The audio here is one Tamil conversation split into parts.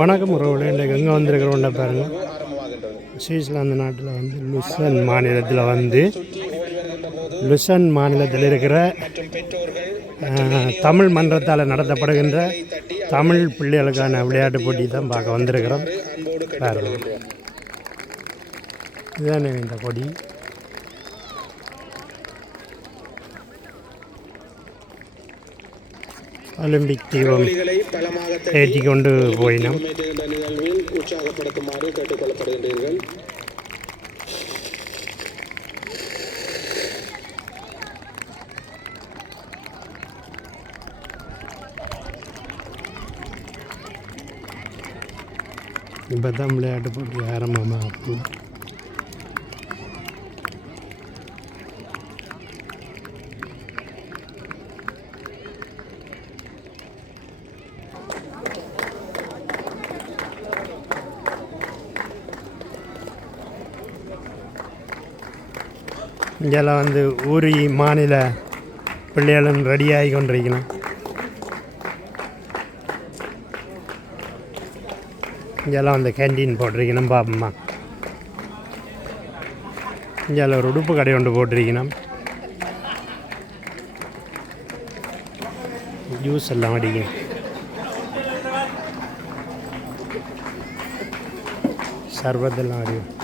வணக்கம் உறவுகளே இன்றைக்கு எங்கே வந்திருக்கிறோம்னா பாருங்க. சுவிட்சர்லாந்து நாட்டில் வந்து லுசன் மாநிலத்தில் வந்து லுசன் மாநிலத்தில் இருக்கிற தமிழ் மன்றத்தால் நடத்தப்படுகின்ற தமிழ் பிள்ளைகளுக்கான விளையாட்டு போட்டி தான் பார்க்க வந்திருக்கிறோம். பாருங்க. இதுதான் இந்த கொடி ஒலிம்பிக் தீபம் புலிகளை பலமாக ஏற்றி கொண்டு போயினோம் தட்டுகின்ற நிகழ்வில் உற்சாகப்படுத்துமாறு கேட்டுக்கொள்ளப்படுகின்றீர்கள் இப்போ தான் விளையாட்டு போட்டி ஆரம்பமாக இங்கெல்லாம் வந்து ஊரி மாநில பிள்ளைகளும் ரெடியாகி கொண்டிருக்கணும் இங்கெல்லாம் வந்து கேண்டீன் போட்டிருக்கணும் பாப்பம்மா. இங்கெல்லாம் ஒரு உடுப்பு கடை ஒன்று போட்டிருக்கணும் ஜூஸ் எல்லாம் அடிக்கும் சர்வத்தெல்லாம் அடிக்கும்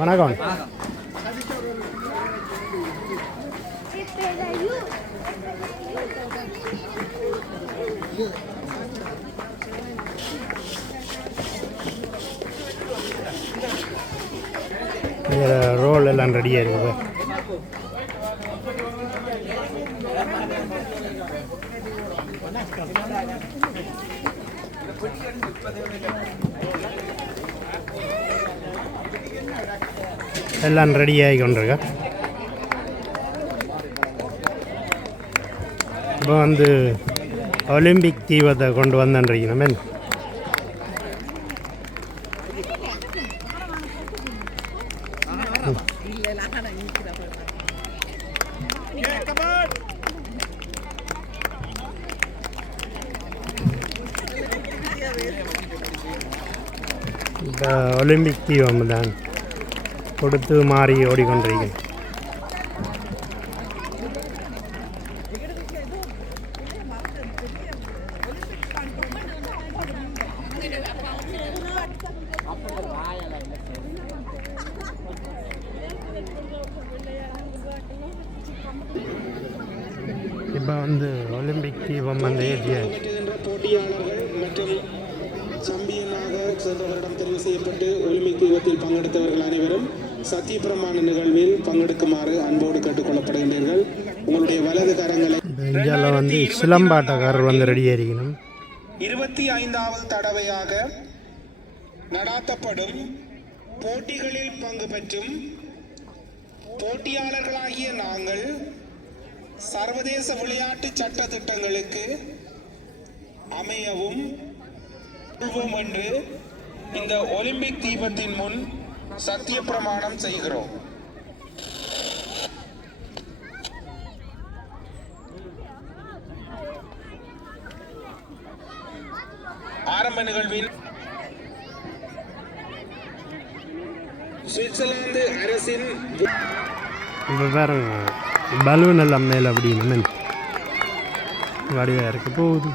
வணக்கம். ரோல் எல்லாம் ரெடியாக இருக்குது எல்லாம் ரெடியாகி கொண்டிருக்க. இப்போ வந்து ஒலிம்பிக் தீபத்தை கொண்டு வந்தன்றீங்க என்ன இந்த ஒலிம்பிக் தீபம் தான் கொடுத்து மாறி ஓடிக்கொண்டிருக்கேன் தீபத்தில் பங்கெடுத்தவர்கள் அனைவரும் சத்தியப்பிரமாண நிகழ்வில் பங்கெடுக்குமாறு அன்போடு கேட்டுக்கொள்ளப்படுகின்றீர்கள். உங்களுடைய வலது கரங்களை இந்தியாவில் வந்து சிலம்பாட்டக்காரர் வந்து ரெடியாக இருக்கணும் இருபத்தி ஐந்தாவது தடவையாக நடாத்தப்படும் போட்டிகளில் பங்கு பெற்றும் போட்டியாளர்களாகிய நாங்கள் சர்வதேச விளையாட்டு சட்ட திட்டங்களுக்கு அமையவும் என்று இந்த ஒலிம்பிக் தீபத்தின் முன் சத்திய பிரமாணம் செய்கிறோம். ஆரம்ப நிகழ்வில் சுவிட்சர்லாந்து அரசின் இப்போ பாருங்க பலூன் எல்லாம் மேலே அப்படின்னு வடிவாக இருக்க. போகுது.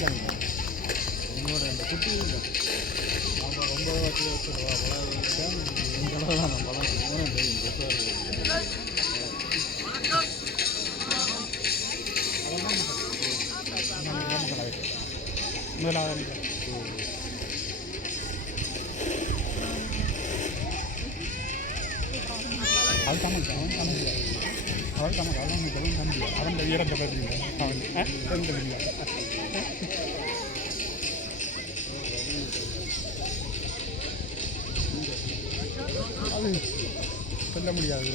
இல்லைங்க இன்னொரு ரெண்டு குட்டி இல்லை நம்ம ரொம்ப வாட்டி வச்சுருவா பழம் வச்சா இந்த அளவு தான் நம்ம பழம் இன்னும் முதலாவது அவள் தமிழ் அவன் தமிழ் அவள் தமிழ் அவன் தமிழ் தமிழ் அவன் வீரத்தை பற்றி அவன் தெரிஞ்சு சொல்ல முடியாது.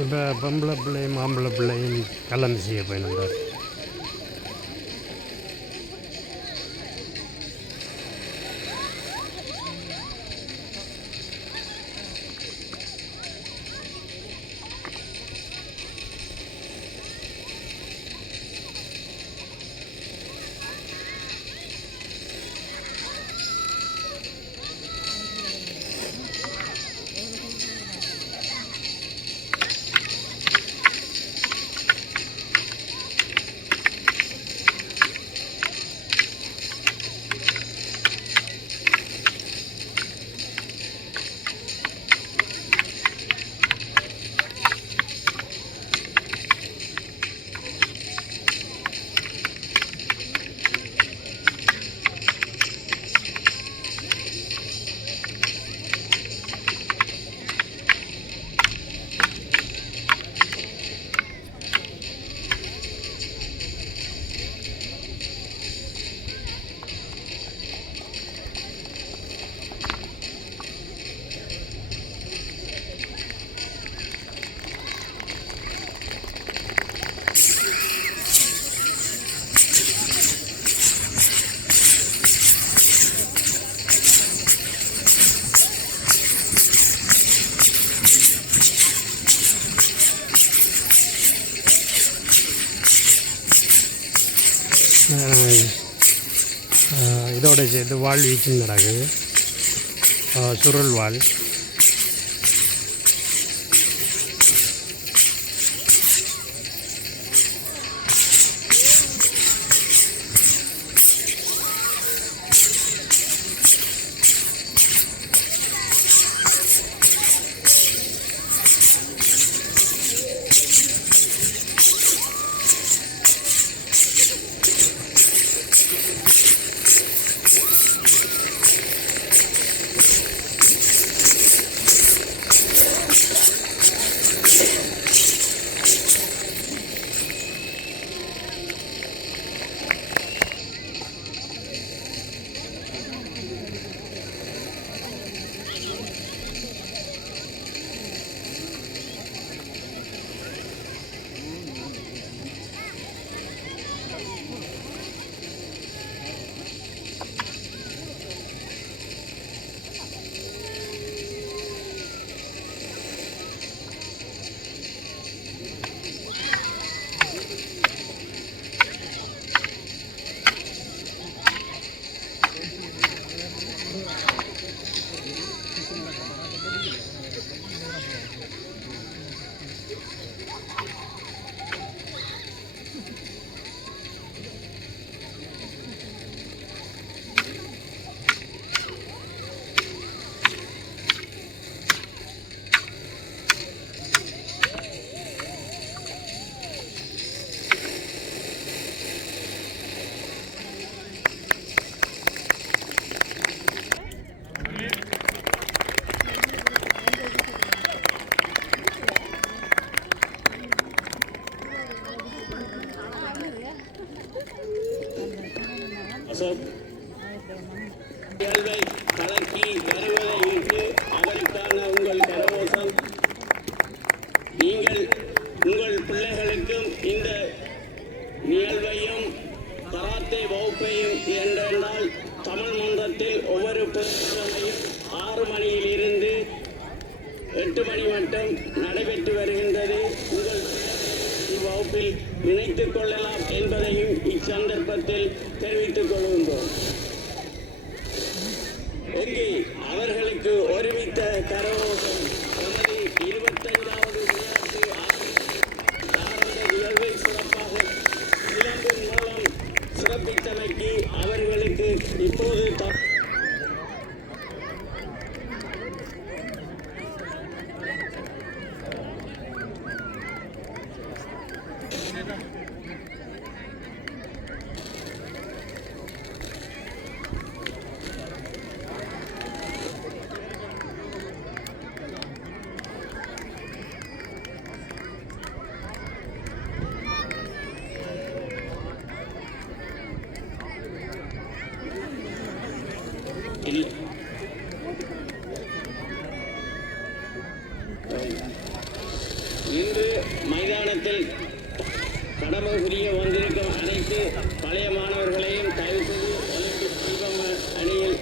இப்போ பொம்பளை பிள்ளையும் ஆம்பளை பிள்ளையும் கலந்து செய்ய பயணம் இதோட சேர்த்து வாள் வீச்சும் நடக்குது ஆஹ் சுருள் வாள் Gel be. இல்லை. இன்று மைதானத்தில் கடமை புரிய வந்திருக்கும் அனைத்து பழைய மாணவர்களையும் தயவு செய்து ஒலிம்பிக் தீபம் அணியில்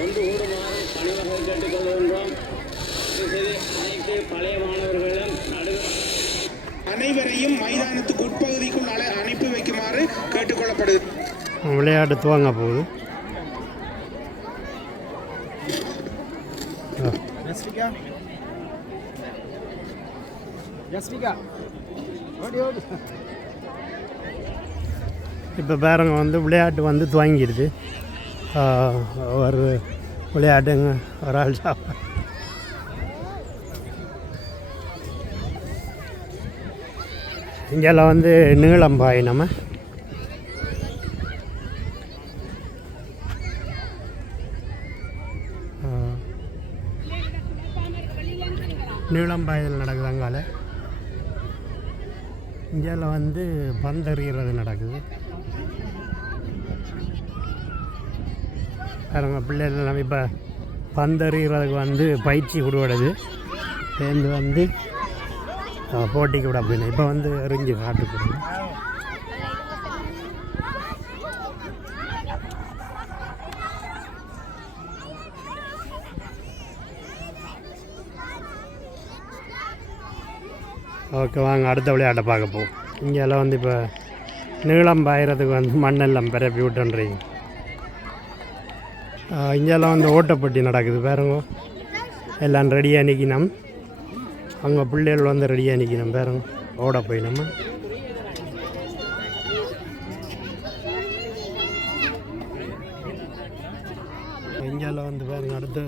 ஒன்று கூடுமாறு பணிவகை கேட்டுக்கொள்கின்றோம். அனைத்து பழைய மாணவர்களும் நடு அனைவரையும் மைதானத்துக்கு உட்பகுதிக்குள் அழ அனுப்பி வைக்குமாறு கேட்டுக்கொள்ளப்படுகிறது. விளையாட்டு துவங்க போகுது ஆ. Jessica. ஓடி ஓடி. இப்போ பேரங்க வந்து விளையாட்டு வந்து துவங்கிடுது. ஒரு விளையாட்டுங்க ஒரு ஆள் சாப்பாடு. இங்கெல்லாம் வந்து நீளம் பாய் நம்ம. ஆ. நீளம் பாயல் இந்தியாவில் வந்து பந்தறிகிறது நடக்குது. பாருங்க பிள்ளைகள் நம்ம இப்போ பந்தறிகிறதுக்கு வந்து பயிற்சி கொடுவடுது சேர்ந்து வந்து போட்டிக்கு விட அப்படின்னு. இப்போ வந்து எறிஞ்சு காட்டுக்கு ஓகே வாங்க அடுத்த விளையாட்டை பார்க்க போவோம் இங்கெல்லாம் வந்து இப்போ நீளம் பாயிறதுக்கு வந்து மண்ணெல்லாம் பரப்பி விட்டுன்றீங்க. இங்கெல்லாம் வந்து ஓட்டப்பட்டி நடக்குது பாருங்க. எல்லாம் ரெடியாக நிற்கணும் அங்கே பிள்ளைகள் வந்து ரெடியாக நிற்கணும் பாருங்க. ஓட போய் நம்ம இங்கெல்லாம் வந்து பாருங்க அடுத்து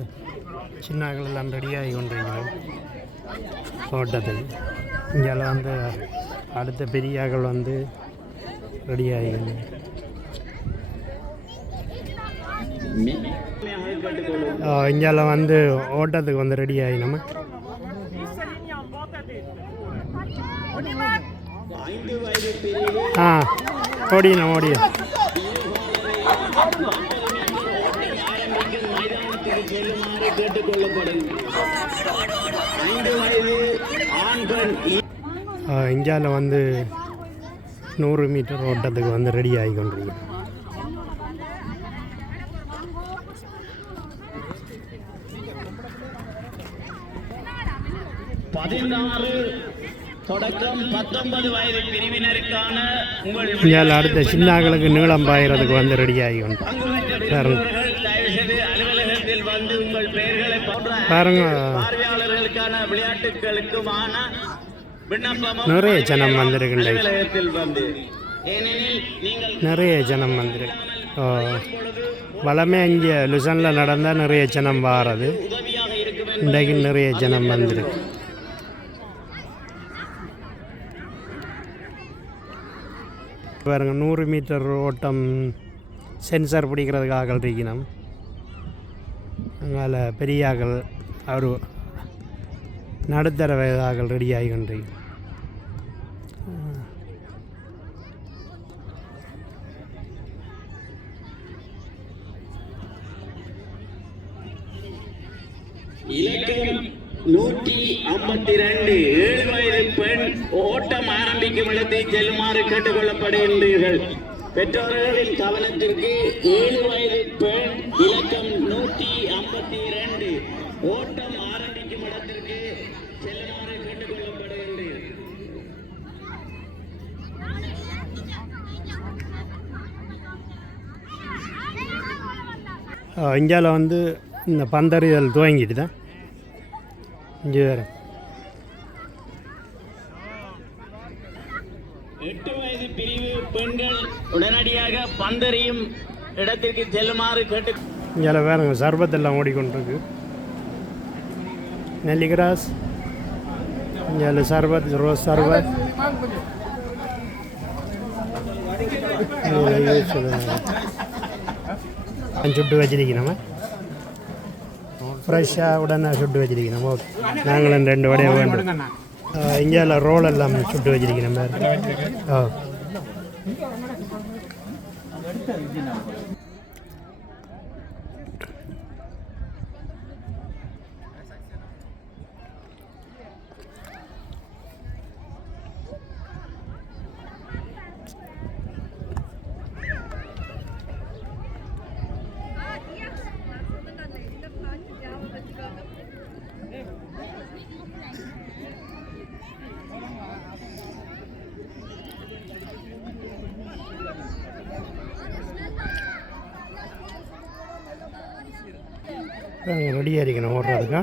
சின்னாக்கள் எல்லாம் ரெடியாகி கொண்டிருக்கிறோம் ஓட்டத்துக்கு இங்கெல்லாம் வந்து அடுத்த பெரியாக்கள் வந்து ரெடியாகி கேட்டுக்கொள்வோம் இங்கெல்லாம் வந்து ஓட்டத்துக்கு வந்து ரெடி ஆகி நம்ம. ஆ ஓடினோம் ஓடியும் ஆரம்பிக்கும் மைதானத்துக்கு செல்லுமாறு கேட்டுக்கொள்ளப்படும் ஐந்து வயது ஆண் பெண் இந்தியாவில் வந்து நூறு மீட்டர் ஓட்டத்துக்கு வந்து ரெடி ஆகி கொண்டிருக்கோம் பதினாறு தொடக்கம் பத்தொன்பது வயது பிரிவினருக்கான உங்கள் அடுத்த சின்னாக்களுக்கு நீளம் பாயறதுக்கு வந்து ரெடி ஆகி கொண்டு பாருங்க. பார்வையாளர்களுக்கான விளையாட்டுகளுக்குமான விண்ணப்பமும் நிறைய ஜனம் வந்திருக்கின்ற. நிறைய ஜனம் வந்திருக்கு வளமே இங்கே லுசனில் நடந்தால் நிறைய ஜனம் வாரது. இன்றைக்கு நிறைய ஜனம் வந்திருக்கு. பாருங்க நூறு மீட்டர் ஓட்டம் சென்சார் பிடிக்கிறதுக்கு ஆக்கள் இருக்கணும். அங்கால பெரிய ஆக்கள் அவர் நடுத்தர வயது ரெடியாகி ரெடி இலக்கம் நூற்றி ஐம்பத்தி ரெண்டு ஏழு வயது பெண் ஓட்டம் ஆரம்பிக்கும் இடத்தை செல்லுமாறு கேட்டுக்கொள்ளப்படுகின்றீர்கள். பெற்றோர்களின் கவனத்திற்கு ஏழு வயது பெண் இலக்கம் நூற்றி ஐம்பத்தி இரண்டு ஓட்டம் ஆரம்பிக்கும் இடத்திற்கு செல்லுமாறு கேட்டுக்கொள்ளப்படுகின்றேன் இந்தியாவில் வந்து இந்த பந்தறிதல் துவங்கிட்டு தான் இங்கே வேறு. எட்டு வயது பிரிவு பெண்கள் உடனடியாக பந்தறியும் இடத்திற்கு செல்லுமாறு கேட்டு இங்கே வேறுங்க சர்பத்தெல்லாம் ஓடிக்கொண்டிருக்கு. நெல்லிகிராஸ் இங்கே சர்பத் ரோஸ் சர்பத் இதுல சுட்டு வச்சிருக்கணுமா ஃப்ரெஷ்ஷாக உடனே சுட்டு வச்சிருக்கணும் ஓகே நாங்களும் ரெண்டு வடையை வேண்டும் இந்தியாவில் ரோல் எல்லாம் சுட்டு வச்சிருக்கணும் ஓ ரெடியாக இருக்கணும் ஓடுறதுக்கா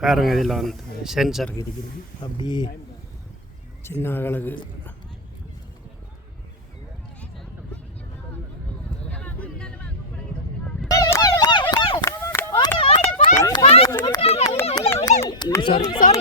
பாருங்க இதில் வந்து சென்சார் இருக்குது அப்படியே சின்ன அகலுக்கு Sorry, sorry.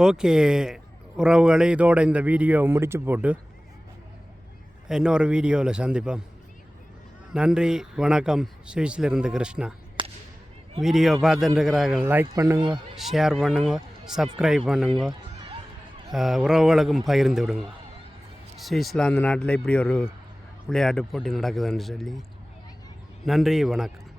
ஓகே உறவுகளை இதோட இந்த வீடியோவை முடிச்சு போட்டு இன்னொரு வீடியோவில் சந்திப்போம் நன்றி வணக்கம் சுவிட்சிலிருந்து கிருஷ்ணா வீடியோ பார்த்துட்டுருக்கிறாங்க. லைக் பண்ணுங்க ஷேர் பண்ணுங்க சப்ஸ்கிரைப் பண்ணுங்க. உறவுகளுக்கும் பகிர்ந்து விடுங்க. சுவிஸ்லாந்து நாட்டில் இப்படி ஒரு விளையாட்டு போட்டி நடக்குதுன்னு சொல்லி நன்றி வணக்கம்.